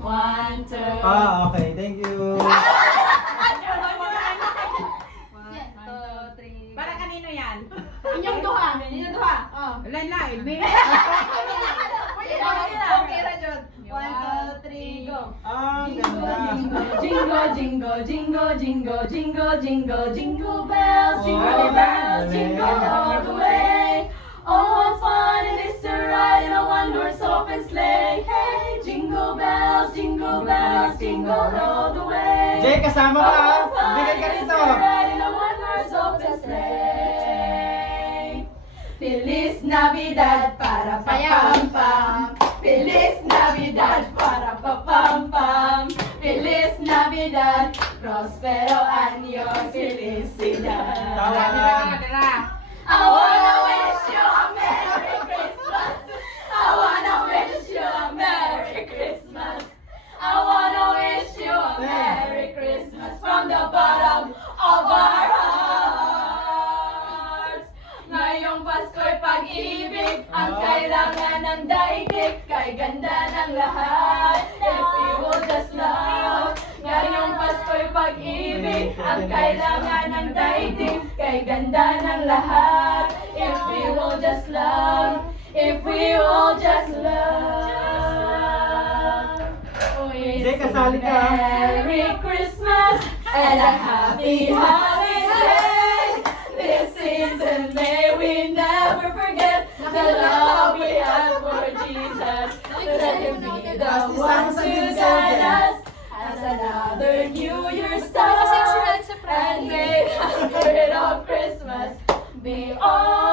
1, 2. Okay, thank you. 1, 2, 3. Para kanino yan? Inyong duha. Inyong duha. Oh. Lain-lain. Okay, Rajot. 1, 2, 3, go. Ganda. Jingle, jingle, jingle, jingle, jingle, jingle, jingle bells, jingle Oh, bells, galing. jingle all the way. Oh, what fun it is to ride in a one-horse open sleigh. Hey, jingle bells, jingle all the way. Jay, kasama ka ha? Oh, what fun Bigay ka it is rito. to ride in a one-horse open sleigh. Feliz Navidad para pa-pam-pam. Feliz Navidad para pa-pam-pam. Feliz Navidad, prospero año, felicidad. Tawa. I wanna wish you a Merry Christmas. I wanna wish you a Merry Christmas. I wanna wish you a Merry Christmas from the bottom of our hearts. Ngayong Pasko'y pag-ibig, ang kailangan ng daigdig, kay ganda ng lahat. If we will just love. Ngayong Pasko'y pag-ibig, ang kailangan ng daigdig, kay ganda ng lahat. If we will just love. If we will just love. Jay, kasali ka. Merry Christmas and a happy holiday. This season may we never forget the love we have for Jesus. Let him be the one to guide us as another New Year starts. And may the spirit of Christmas be all